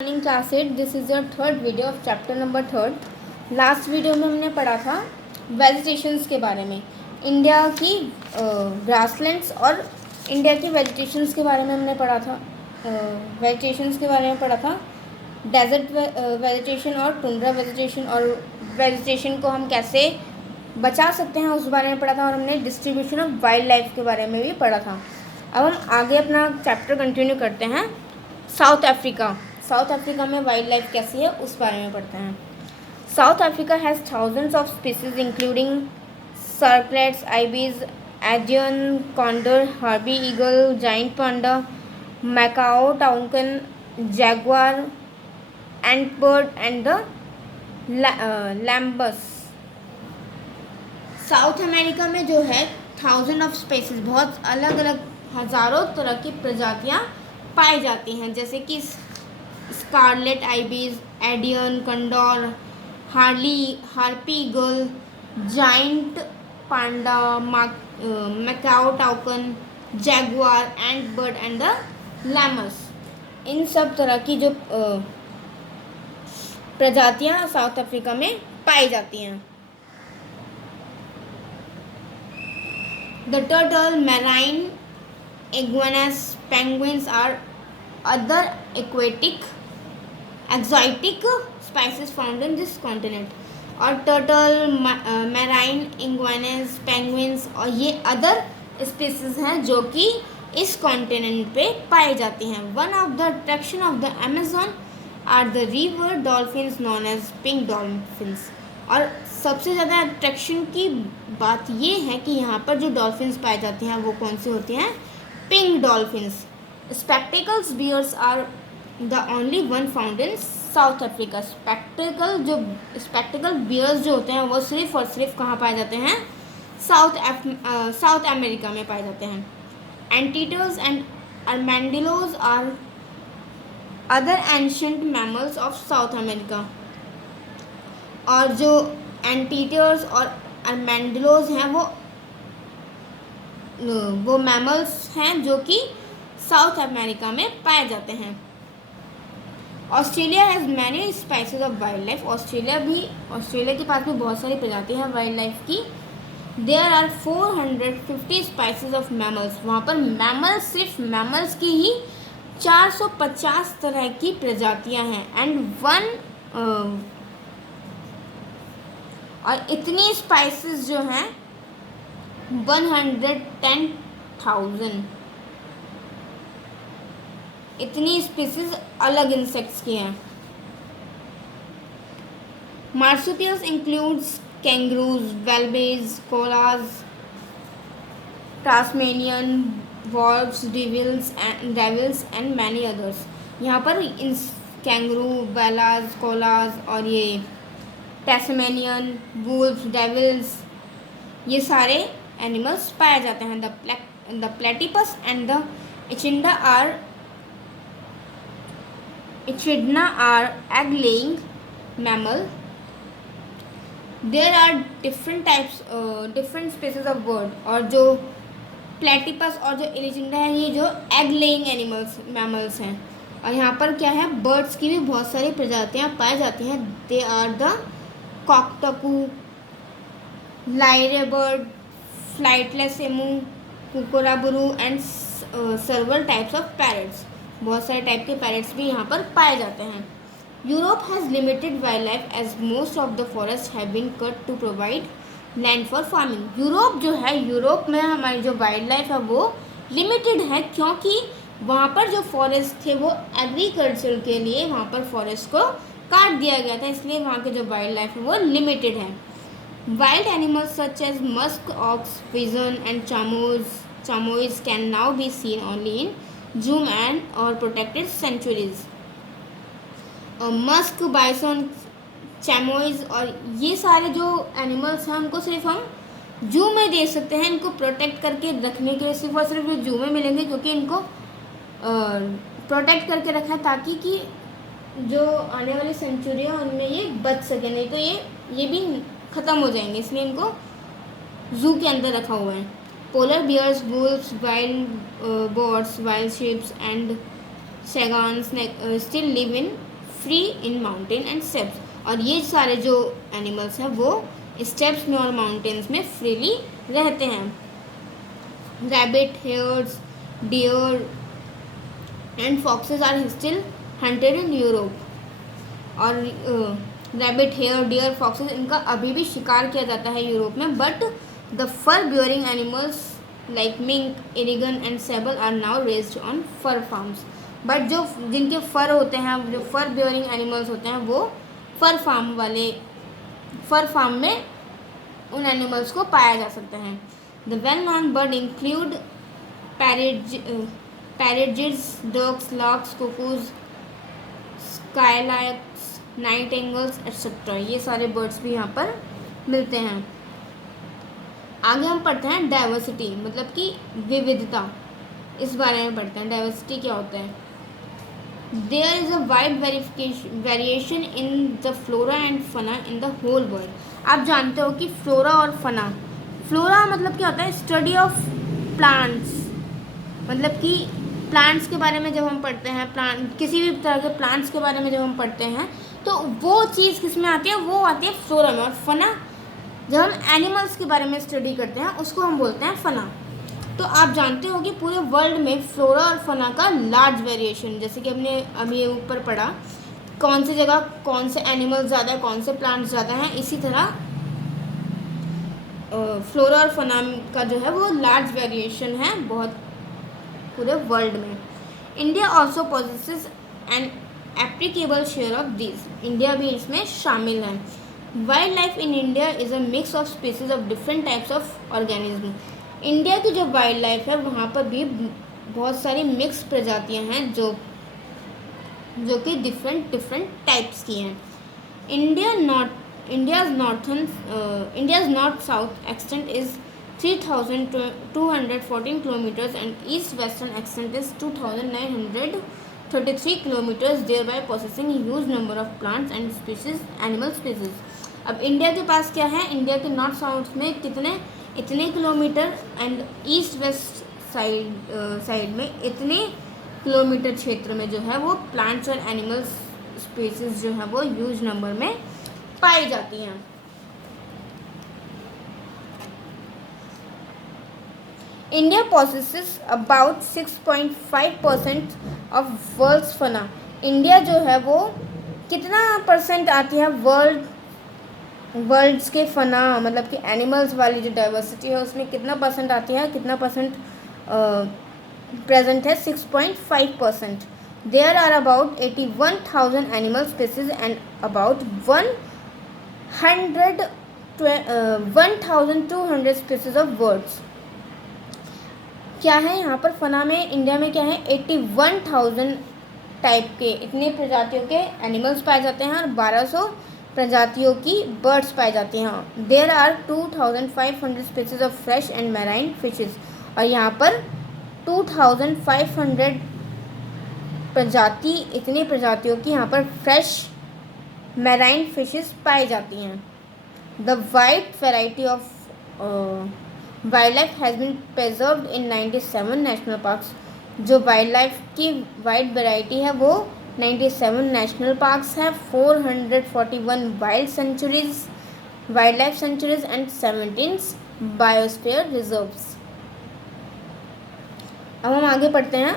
Morning class 8। This is your third video of chapter number 3। Last video में हमने पढ़ा था वेजिटेशंस के बारे में, इंडिया की ग्रासलैंड्स और इंडिया की वेजिटेशंस के बारे में हमने पढ़ा था। वेजिटेशंस के बारे में पढ़ा था, डेजर्ट वेजिटेशन और टुंड्रा वेजिटेशन, और वेजिटेशन को हम कैसे बचा सकते हैं उस बारे में पढ़ा था। और हमने डिस्ट्रीब्यूशन ऑफ वाइल्ड लाइफ के बारे में भी पढ़ा था। अब हम आगे अपना चैप्टर कंटिन्यू करते हैं। साउथ अफ्रीका में वाइल्ड लाइफ कैसी है उस बारे में पढ़ते हैं। South Africa has thousands of species including scarlets, ibis, Andean, condor, harpy eagle, giant panda, macaw toucan, jaguar, antbird and the llamas. South America में जो है थाउजेंड ऑफ स्पीसीज, बहुत अलग अलग हज़ारों तरह की प्रजातियां पाई जाती हैं, जैसे कि scarlet ibis, Andean, condor, harpy eagle, giant panda, macaw toucan, jaguar, antbird and the llamas. इन सब तरह की जो प्रजातियां साउथ अफ्रीका में पाई जाती हैं। The turtle, marine, iguanas, penguins are other aquatic exotic species found in this continent। और टर्टल, मैराइन, इग्वानास, पेंगुइन्स और ये अदर स्पीसीज हैं जो कि इस कॉन्टिनेंट पे पाई जाती हैं। One of the attraction of the Amazon are the river dolphins known as pink dolphins. और सबसे ज़्यादा अट्रैक्शन की बात ये है कि यहाँ पर जो डॉल्फिन्स पाई जाती हैं वो कौन सी होती हैं? Pink dolphins. Spectacles bears are the only one found in South Africa. Spectacle bears जो होते हैं वो सिर्फ और सिर्फ कहाँ पाए जाते हैं? साउथ अमेरिका में पाए जाते हैं। Anteaters and armadillos are other ancient mammals of South America. और जो एंटीटर्स और अर्मेंडिलोज हैं वो मैमल्स हैं जो कि साउथ अमेरिका में पाए जाते हैं। Australia has many species of wildlife. Australia के पास में बहुत सारी प्रजातियां हैं वाइल्ड लाइफ की। There are 450 species of mammals. वहाँ पर मैमल्स, सिर्फ मैमल्स की ही 450 तरह की प्रजातियां हैं। और इतनी स्पीसीज जो हैं 110,000। इतनी स्पीसीज अलग इंसेक्ट्स की हैं। Marsupials includes kangaroos, wallabies, koalas, Tasmanian wolves, devils and many others. यहाँ पर इन कैंगरू, वेलाज, कोलाज और ये टास्मेनियन, वुल्व्स, डेविल्स, ये सारे एनिमल्स पाए जाते हैं। The platypus and the Echidna are egg-laying mammal. There are different species of bird। और जो प्लेटिपस और जो एलिचिंडा है ये जो egg-laying mammals हैं। और यहाँ पर क्या है, बर्ड्स की भी बहुत सारी प्रजातियाँ पाई जाती हैं। They are the cockatoo, lyrebird, flightless emu, kookaburra and several types of parrots. बहुत सारे टाइप के पैरट्स भी यहाँ पर पाए जाते हैं। Europe has limited wildlife as most of the forest have been cut to provide land for farming. Europe में हमारी जो वाइल्ड लाइफ है वो लिमिटेड है, क्योंकि वहाँ पर जो फॉरेस्ट थे वो एग्रीकल्चर के लिए वहाँ पर फॉरेस्ट को काट दिया गया था, इसलिए वहाँ के जो वाइल्ड लाइफ है वो लिमिटेड है। Wild animals such as musk, ox, bison and chamois can now be seen only in zoos and और protected sanctuaries. Musk, bison, chamois और ये सारे जो एनिमल्स हैं उनको सिर्फ हम जू में देख सकते हैं। इनको प्रोटेक्ट करके रखने के लिए सिर्फ और सिर्फ जू में मिलेंगे, क्योंकि इनको प्रोटेक्ट करके रखा है ताकि कि जो आने वाली सेंचुरी है उनमें ये बच सके, नहीं तो ये भी ख़त्म हो जाएंगे, इसलिए इनको जू के अंदर रखा हुआ है। Polar bears, wolves, wild boars, wild sheep and sagans still live in free in mountain and steps, और ये सारे जो एनिमल्स हैं वो स्टेप्स में और माउंटेन्स में फ्रीली रहते हैं. Rabbit, hares, deer and foxes are still hunted in Europe. और रैबिट, हेयर, डियर, फॉक्सेस इनका अभी भी शिकार किया जाता है यूरोप में. But the fur bearing animals like mink, ermine and sable are now raised on fur farms. But जो जिनके फर होते हैं, जो फर बियरिंग एनिमल्स होते हैं, वो फर फार्म में उन एनिमल्स को पाया जा सकता है. The well known bird include partridges, ducks, larks, cuckoos, skylarks, nightingales et cetera. ये सारे बर्ड्स भी यहाँ पर मिलते हैं. आगे हम पढ़ते हैं डाइवर्सिटी, मतलब कि विविधता. इस बारे में पढ़ते हैं डाइवर्सिटी क्या होता है. There is a wide variation in the flora and fauna in the whole world. आप जानते हो कि फ्लोरा और फना, फ्लोरा मतलब क्या होता है, स्टडी ऑफ प्लांट्स. मतलब कि प्लांट्स के बारे में जब हम पढ़ते हैं, प्लांट किसी भी तरह के प्लांट्स के बारे में जब हम पढ़ते हैं तो वो चीज़ किस में आती है, वो आती है फ्लोरा में. और फना जब हम एनिमल्स के बारे में स्टडी करते हैं उसको हम बोलते हैं फना. तो आप जानते हो कि पूरे वर्ल्ड में फ्लोरा और फना का लार्ज वेरिएशन, जैसे कि हमने अभी ऊपर पढ़ा कौन सी जगह कौन से एनिमल्स ज़्यादा है, कौन से प्लांट्स ज़्यादा हैं, इसी तरह फ्लोरा और फना का जो है वो लार्ज वेरिएशन है बहुत पूरे वर्ल्ड में. India also possesses an applicable share of this. India भी इसमें शामिल है. Wildlife in India is a mix of species of different types of organism. India की जो वाइल्ड लाइफ है वहाँ पर भी बहुत सारी मिक्स प्रजातियाँ हैं जो कि डिफरेंट टाइप्स की हैं. India's north south extent is 3,214 kilometers and east western extent is 2,933 kilometers, thereby possessing a huge number of plants and animal species. अब इंडिया के पास क्या है, इंडिया के नॉर्थ साउथ में इतने kilometre and east west side में इतने kilometre क्षेत्र में जो है वो प्लांट्स और एनिमल स्पीसीज जो है वो ह्यूज नंबर में पाई जाती हैं. India possesses about 6.5% of world's fauna. India जो है वो कितना परसेंट आती है वर्ल्ड्स के फना, मतलब कि एनिमल्स वाली जो डाइवर्सिटी है उसमें कितना परसेंट आती है, कितना परसेंट प्रेजेंट है, 6.5%. There are about 81,000 animal species and about 1,200 species of birds. क्या है यहाँ पर फना में, इंडिया में क्या है, 81,000 टाइप के इतने प्रजातियों के एनिमल्स पाए जाते हैं और 1200 प्रजातियों की बर्ड्स पाई जाती हैं. There are 2,500 species of fresh and marine fishes. और यहाँ पर 2,500 इतने प्रजातियों की यहाँ पर फ्रेश मैराइन फिशेस पाई जाती हैं. The wide variety of wildlife has been preserved in 97 national parks. जो वाइल्ड लाइफ की वाइड वैरायटी है वो 97 नेशनल पार्क्स हैं, 441 wildlife sanctuaries and 17 biosphere reserves. अब हम आगे पढ़ते हैं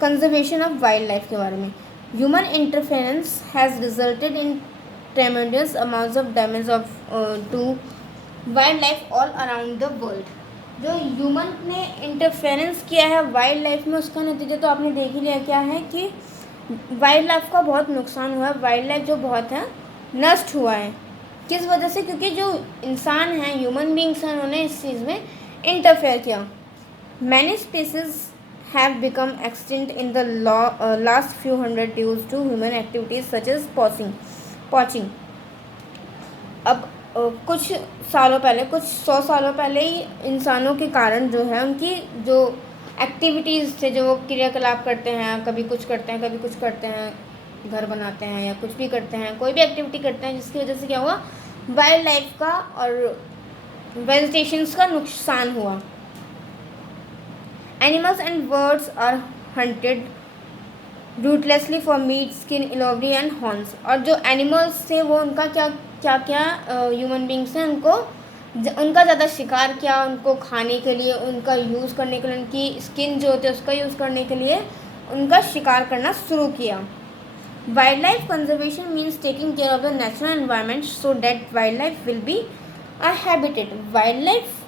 कंजर्वेशन ऑफ वाइल्ड लाइफ के बारे में. Human interference has resulted in tremendous amounts of damage to wildlife all around the world. जो ह्यूमन ने इंटरफेरेंस किया है वाइल्ड लाइफ में उसका नतीजा तो आपने देख ही लिया क्या है कि वाइल्ड लाइफ का बहुत नुकसान हुआ है. वाइल्ड लाइफ जो बहुत है नष्ट हुआ है. किस वजह से? क्योंकि जो इंसान हैं, ह्यूमन बींग्स हैं, उन्होंने इस चीज़ में इंटरफेयर किया. Many species have become extinct in the last few hundred dues to human activities such as poaching. अब कुछ 100 सालों पहले ही इंसानों के कारण जो है उनकी जो एक्टिविटीज़ थे, जो वो क्रियाकलाप करते हैं, कभी कुछ करते हैं, कभी कुछ करते हैं, घर बनाते हैं या कुछ भी करते हैं, कोई भी एक्टिविटी करते हैं, जिसकी वजह से क्या हुआ, वाइल्ड लाइफ का और वेजिटेशंस का नुकसान हुआ. Animals and birds are hunted ruthlessly for meat skin ivory and horns. और जो एनिमल्स थे वो उनका क्या क्या क्या ह्यूमन बींग्स हैं उनको उनका ज़्यादा शिकार किया, उनको खाने के लिए, उनका यूज़ करने के लिए, उनकी स्किन जो होती है उसका यूज़ करने के लिए उनका शिकार करना शुरू किया। Wild life conservation means taking care of the natural environment so that wild life will be a habitat. Wild life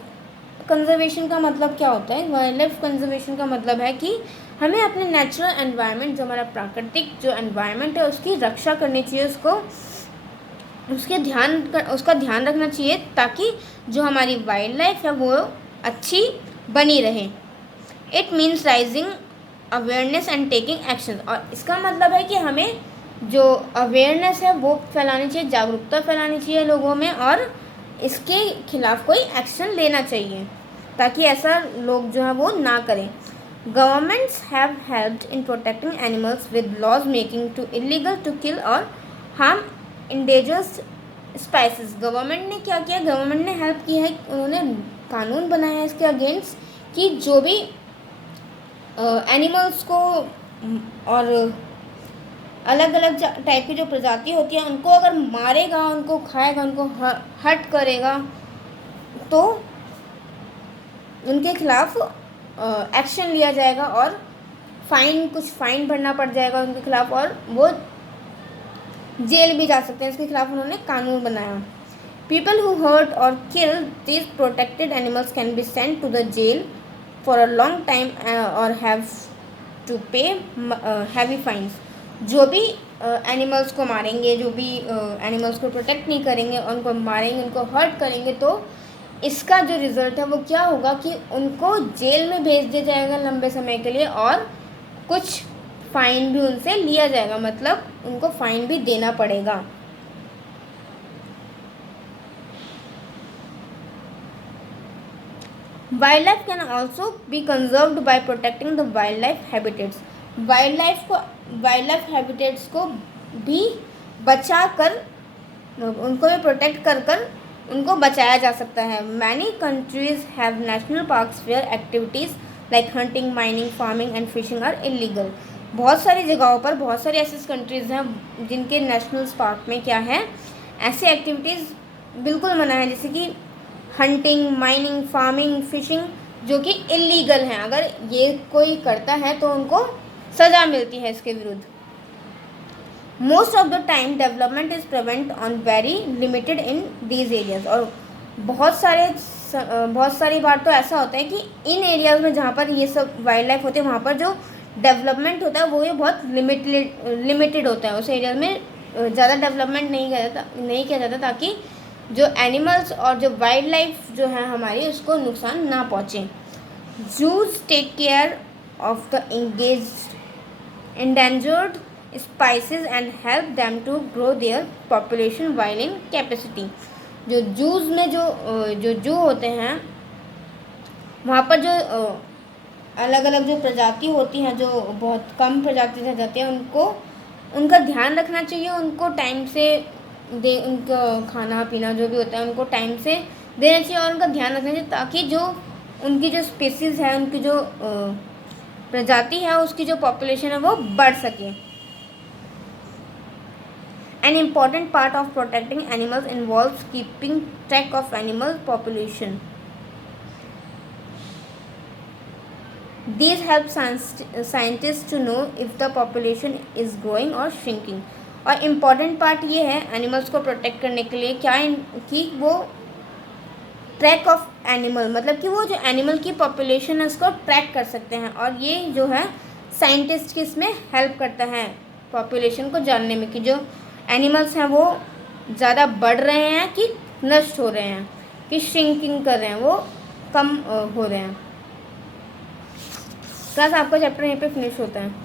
conservation का मतलब क्या होता है? वाइल्ड लाइफ कंजर्वेशन का मतलब है कि हमें अपने नेचुरल एनवायरनमेंट, जो हमारा प्राकृतिक जो एनवायरनमेंट है उसकी रक्षा करनी चाहिए, उसका ध्यान रखना चाहिए ताकि जो हमारी वाइल्ड लाइफ है वो अच्छी बनी रहे। It means rising awareness and taking action. और इसका मतलब है कि हमें जो अवेयरनेस है वो फैलानी चाहिए, जागरूकता फैलानी चाहिए लोगों में, और इसके खिलाफ कोई एक्शन लेना चाहिए ताकि ऐसा लोग जो है वो ना करें। Governments have helped in protecting animals with laws making to illegal to kill or harm endangered spices. Government ने क्या किया? गवर्नमेंट ने हेल्प की है, उन्होंने कानून बनाया है इसके अगेंस्ट कि जो भी एनिमल्स को और अलग अलग टाइप की जो प्रजाति होती है उनको अगर मारेगा, उनको खाएगा, उनको हर्ट करेगा तो उनके खिलाफ एक्शन लिया जाएगा और कुछ फाइन भरना पड़ जाएगा उनके खिलाफ, और वो जेल भी जा सकते हैं। इसके खिलाफ उन्होंने कानून बनाया। पीपल हु हर्ट और kill these protected animals can be sent to the jail for a long time और have to pay heavy fines. जो भी एनिमल्स को मारेंगे, जो भी एनिमल्स को प्रोटेक्ट नहीं करेंगे, उनको मारेंगे, उनको हर्ट करेंगे, तो इसका जो रिज़ल्ट है वो क्या होगा कि उनको जेल में भेज दिया जाएगा लंबे समय के लिए, और कुछ फ़ाइन भी उनसे लिया जाएगा, मतलब उनको फ़ाइन भी देना पड़ेगा। Wildlife can also be conserved by protecting the wildlife habitats. Wildlife habitats को भी बचा कर, उनको भी प्रोटेक्ट कर उनको बचाया जा सकता है। Many countries have national parks where activities like hunting, mining, farming and fishing are illegal. बहुत सारी जगहों पर बहुत सारी ऐसी कंट्रीज़ हैं जिनके नेशनल पार्क में क्या है, ऐसी एक्टिविटीज़ बिल्कुल मना है, जैसे कि हंटिंग, माइनिंग, फार्मिंग, फिशिंग, जो कि इलीगल हैं। अगर ये कोई करता है तो उनको सज़ा मिलती है इसके विरुद्ध। Most of the time development is prevent on very limited in these areas. और बहुत सारी बार तो ऐसा होता है कि इन एरियाज़ में जहाँ पर ये सब वाइल्ड लाइफ होते हैं वहाँ पर जो डेवलपमेंट होता है वो ये बहुत लिमिटेड होता है। उस एरिया में ज़्यादा डेवलपमेंट नहीं किया जाता ताकि जो एनिमल्स और जो वाइल्ड लाइफ जो है हमारी उसको नुकसान ना पहुँचे। Zoos take care of the endangered species and help them to grow their population while in capacity। जो जूज में जो जू होते हैं वहाँ पर जो अलग अलग जो प्रजाति होती हैं, जो बहुत कम प्रजाति रह जाती हैं, उनका ध्यान रखना चाहिए। उनको टाइम से उनका खाना पीना जो भी होता है उनको टाइम से देना चाहिए और उनका ध्यान रखना चाहिए ताकि जो उनकी जो स्पीसीज़ है, उनकी जो प्रजाति है, उसकी जो पॉपुलेशन है वो बढ़ सके। An important part of protecting animals involves keeping track of animal population. These help scientists to know if the population is growing or shrinking. और इम्पॉर्टेंट पार्ट ये है एनिमल्स को प्रोटेक्ट करने के लिए क्या कि वो ट्रैक ऑफ एनिमल, मतलब कि वो जो एनिमल की पॉपुलेशन है उसको ट्रैक कर सकते हैं। और ये जो है साइंटिस्ट की इसमें हेल्प करता है पॉपुलेशन को जानने में कि जो एनिमल्स हैं वो ज़्यादा बढ़ रहे हैं कि नष्ट हो रहे हैं, कि श्रिंकिंग कर रहे हैं, वो कम हो रहे हैं। क्लास आपका चैप्टर यहीं पे फिनिश होता है।